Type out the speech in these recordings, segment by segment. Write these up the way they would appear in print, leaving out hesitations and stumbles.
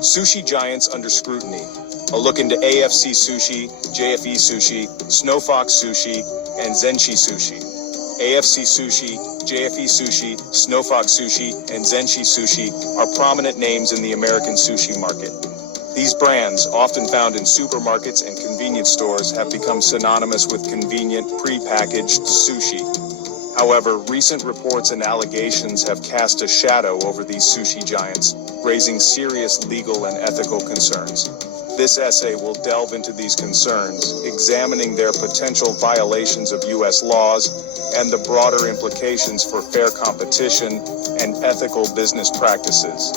Sushi giants under scrutiny. A look into AFC Sushi, JFE Sushi, Snowfox Sushi, and Zenshi Sushi. AFC Sushi, JFE Sushi, Snowfox Sushi, and Zenshi Sushi are prominent names in the American sushi market. These brands, often found in supermarkets and convenience stores, have become synonymous with convenient, pre-packaged sushi. However, recent reports and allegations have cast a shadow over these sushi giants, raising serious legal and ethical concerns. This essay will delve into these concerns, examining their potential violations of U.S. laws and the broader implications for fair competition and ethical business practices.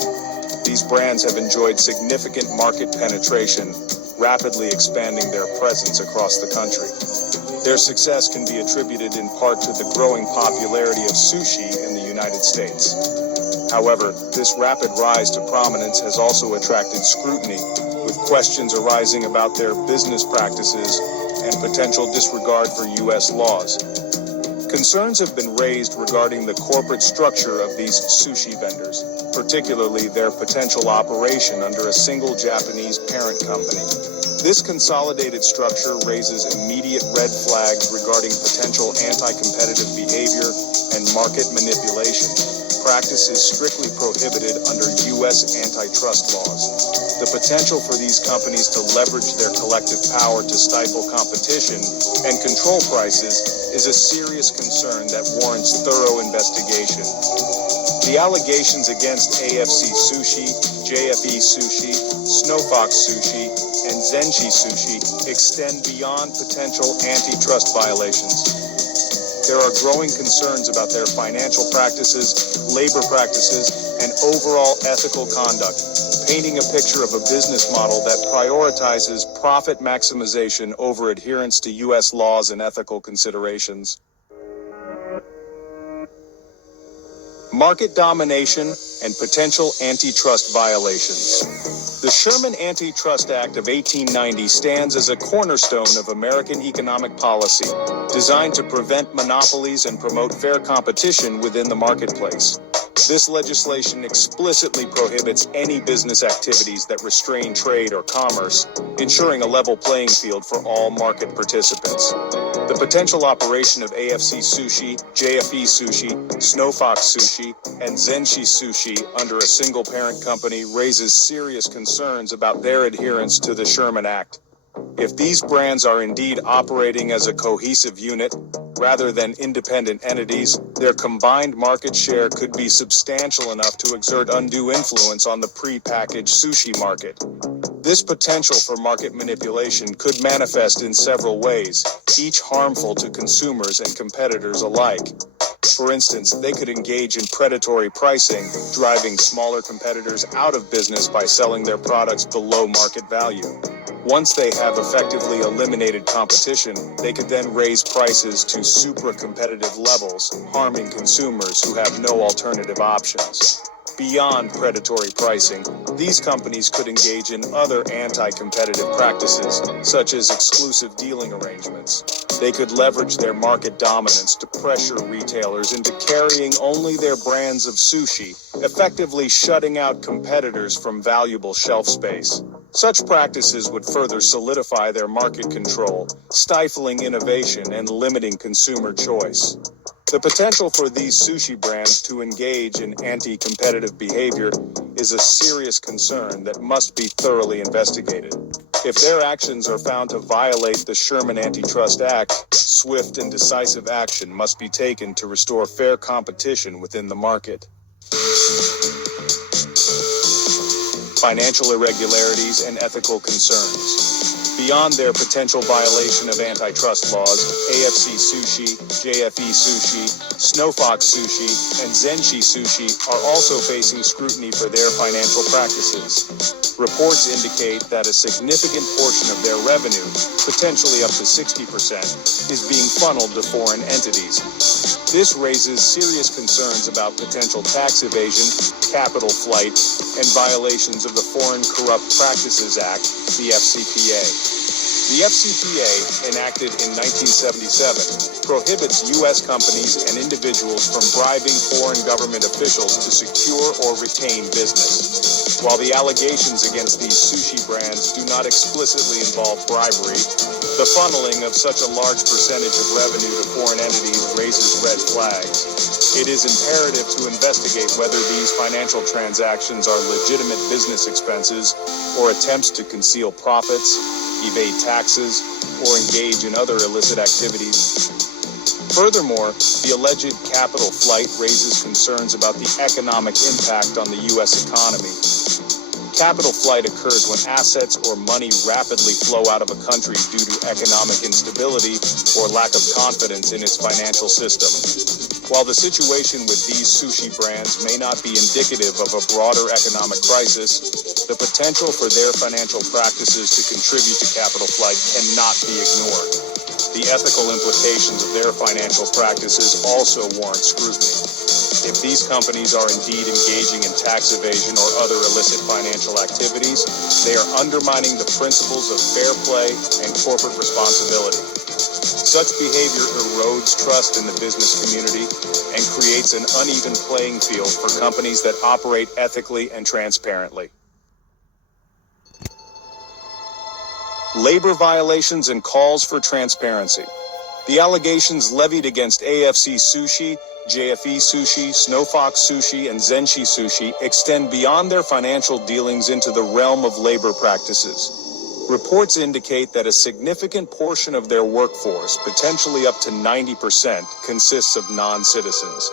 These brands have enjoyed significant market penetration, rapidly expanding their presence across the country. Their success can be attributed in part to the growing popularity of sushi in the United States. However, this rapid rise to prominence has also attracted scrutiny, with questions arising about their business practices and potential disregard for U.S. laws. Concerns have been raised regarding the corporate structure of these sushi vendors, particularly their potential operation under a single Japanese parent company. This consolidated structure raises immediate red flags regarding potential anti-competitive behavior and market manipulation, practices strictly prohibited under U.S. antitrust laws. The potential for these companies to leverage their collective power to stifle competition and control prices is a serious concern that warrants thorough investigation. The allegations against AFC Sushi, JFE Sushi, Snowfox Sushi, and Zenshi Sushi extend beyond potential antitrust violations. There are growing concerns about their financial practices, labor practices, and overall ethical conduct, painting a picture of a business model that prioritizes profit maximization over adherence to U.S. laws and ethical considerations. Market domination and potential antitrust violations. The Sherman Antitrust Act of 1890 stands as a cornerstone of American economic policy, designed to prevent monopolies and promote fair competition within the marketplace. This legislation explicitly prohibits any business activities that restrain trade or commerce, ensuring a level playing field for all market participants. The potential operation of AFC Sushi, JFE Sushi, Snowfox Sushi, and Zenshi Sushi under a single parent company raises serious concerns about their adherence to the Sherman Act. If these brands are indeed operating as a cohesive unit, rather than independent entities, their combined market share could be substantial enough to exert undue influence on the pre-packaged sushi market. This potential for market manipulation could manifest in several ways, each harmful to consumers and competitors alike. For instance, they could engage in predatory pricing, driving smaller competitors out of business by selling their products below market value. Once they have effectively eliminated competition, they could then raise prices to supra-competitive levels, harming consumers who have no alternative options. Beyond predatory pricing, these companies could engage in other anti-competitive practices, such as exclusive dealing arrangements. They could leverage their market dominance to pressure retailers into carrying only their brands of sushi, effectively shutting out competitors from valuable shelf space. Such practices would further solidify their market control, stifling innovation and limiting consumer choice. The potential for these sushi brands to engage in anti-competitive behavior is a serious concern that must be thoroughly investigated. If their actions are found to violate the Sherman Antitrust Act, swift and decisive action must be taken to restore fair competition within the market. Financial irregularities and ethical concerns. Beyond their potential violation of antitrust laws, AFC Sushi, JFE Sushi, Snowfox Sushi, and Zenshi Sushi are also facing scrutiny for their financial practices. Reports indicate that a significant portion of their revenue, potentially up to 60%, is being funneled to foreign entities. This raises serious concerns about potential tax evasion, capital flight, and violations of the Foreign Corrupt Practices Act, the FCPA. The FCPA, enacted in 1977, prohibits U.S. companies and individuals from bribing foreign government officials to secure or retain business. While the allegations against these sushi brands do not explicitly involve bribery, the funneling of such a large percentage of revenue to foreign entities raises red flags. It is imperative to investigate whether these financial transactions are legitimate business expenses or attempts to conceal profits, evade taxes, or engage in other illicit activities. Furthermore, the alleged capital flight raises concerns about the economic impact on the U.S. economy. Capital flight occurs when assets or money rapidly flow out of a country due to economic instability or lack of confidence in its financial system. While the situation with these sushi brands may not be indicative of a broader economic crisis, the potential for their financial practices to contribute to capital flight cannot be ignored. The ethical implications of their financial practices also warrant scrutiny. If these companies are indeed engaging in tax evasion or other illicit financial activities, they are undermining the principles of fair play and corporate responsibility. Such behavior erodes trust in the business community and creates an uneven playing field for companies that operate ethically and transparently. Labor violations and calls for transparency. The allegations levied against AFC Sushi, JFE Sushi, Snow Fox Sushi, and Zenshi Sushi extend beyond their financial dealings into the realm of labor practices. Reports indicate that a significant portion of their workforce, potentially up to 90%, consists of non-citizens.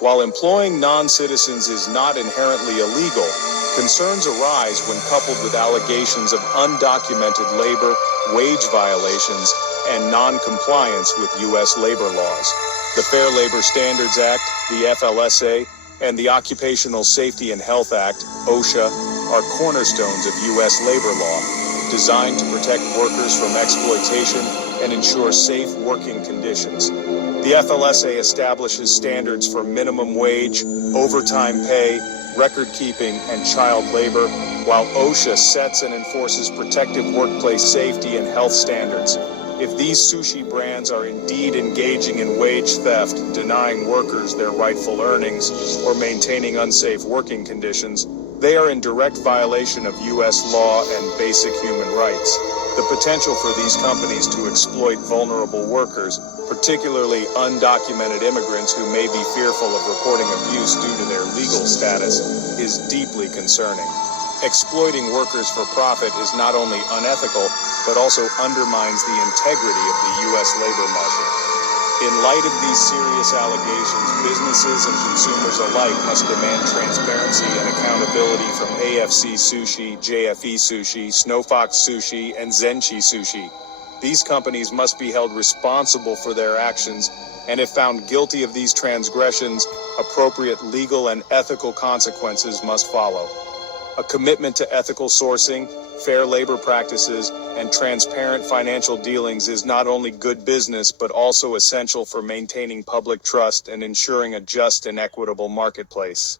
While employing non-citizens is not inherently illegal, concerns arise when coupled with allegations of undocumented labor, wage violations, and non-compliance with U.S. labor laws. The Fair Labor Standards Act, the FLSA, and the Occupational Safety and Health Act, OSHA, are cornerstones of U.S. labor law, designed to protect workers from exploitation and ensure safe working conditions. The FLSA establishes standards for minimum wage, overtime pay, record keeping, and child labor, while OSHA sets and enforces protective workplace safety and health standards. If these sushi brands are indeed engaging in wage theft, denying workers their rightful earnings, or maintaining unsafe working conditions, they are in direct violation of U.S. law and basic human rights. The potential for these companies to exploit vulnerable workers, particularly undocumented immigrants who may be fearful of reporting abuse due to their legal status, is deeply concerning. Exploiting workers for profit is not only unethical, but also undermines the integrity of the U.S. labor market. In light of these serious allegations, businesses and consumers alike must demand transparency and accountability from AFC Sushi, JFE Sushi, Snow Fox Sushi, and Zenshi Sushi. These companies must be held responsible for their actions, and if found guilty of these transgressions, appropriate legal and ethical consequences must follow. A commitment to ethical sourcing, fair labor practices, and transparent financial dealings is not only good business but also essential for maintaining public trust and ensuring a just and equitable marketplace.